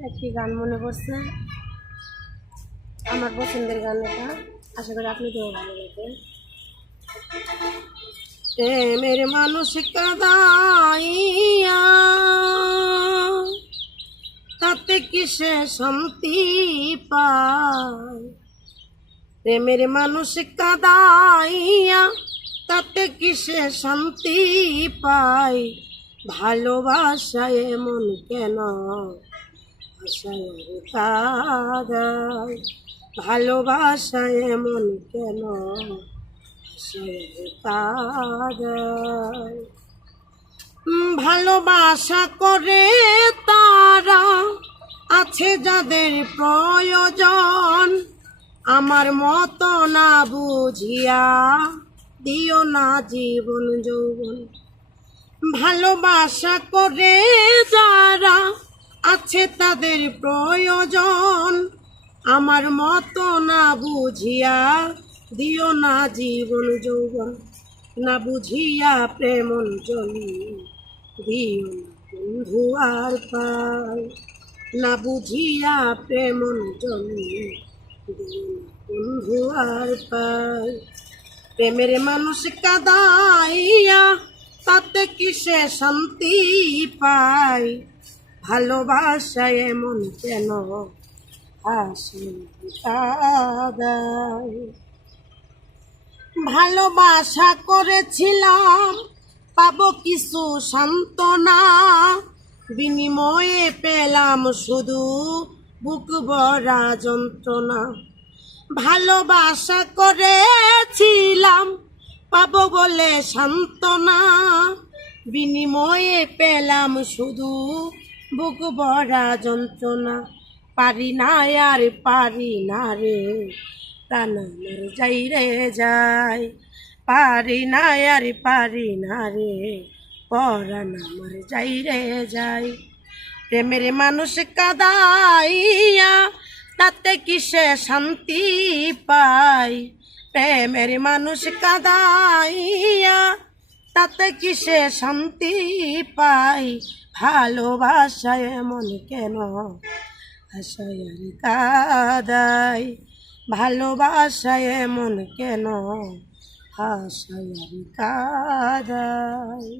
একটি গান মনে পড়ছে, আমার পছন্দের গান এটা। আশা করি আপনি কেউ ভালো লাগবে। প্রেমের মানুষ কাদাইয়া তাতে কিসে শান্তি পায়। প্রেমের মানুষ কাদাইয়া তাতে কিসে শান্তি পায়। ভালোবাসায় এমন কেন আশায় কাদায়। ভালোবাসায় এমন কেন আশায় কাদায়। ভালোবাসা করে তারা আছে যাদের প্রয়োজন, আমার মতো না বুঝিয়া দিও না জীবন যৌবন। ভালোবাসা করে যারা আছে তাদের প্রয়োজন, আমার মতো না বুঝিয়া দিও না জীবন যৌবন। না বুঝিয়া প্রেম অঞ্জলি দিও না বন্ধু আর পায়। না বুঝিয়া প্রেম অঞ্জলি দিও না বন্ধু আর পায়। প্রেমের মানুষ কাদাইয়া তাতে কিসে শান্তি পায়। ভালোবাসায় এমন কেন হাসি কাদায়। ভালোবাসা করেছিলাম পাবো কিছু সান্ত্বনা, বিনিময়ে পেলাম শুধু বুক ভরা যন্ত্রণা। ভালোবাসা করেছিলাম পাবো বলে সান্ত্বনা, বিনিময়ে পেলাম শুধু বুক ভরা যন্ত্রণা। পারি না আর পারি না রে, প্রাণ আমার যাই রে যায়। পারি না আর পারি না রে, পরাণ আমার যাই রে যায়। প্রেমের মানুষ কাদাইয়া তাতে কিসে শান্তি পায়। প্রেমের মানুষ কাদাইয়া তাতে কিসে শান্তি পায়। ভালোবাসায় এমন কেন আশায় কাদায়। ভালোবাসায় এমন কেন আশায় কাদায়।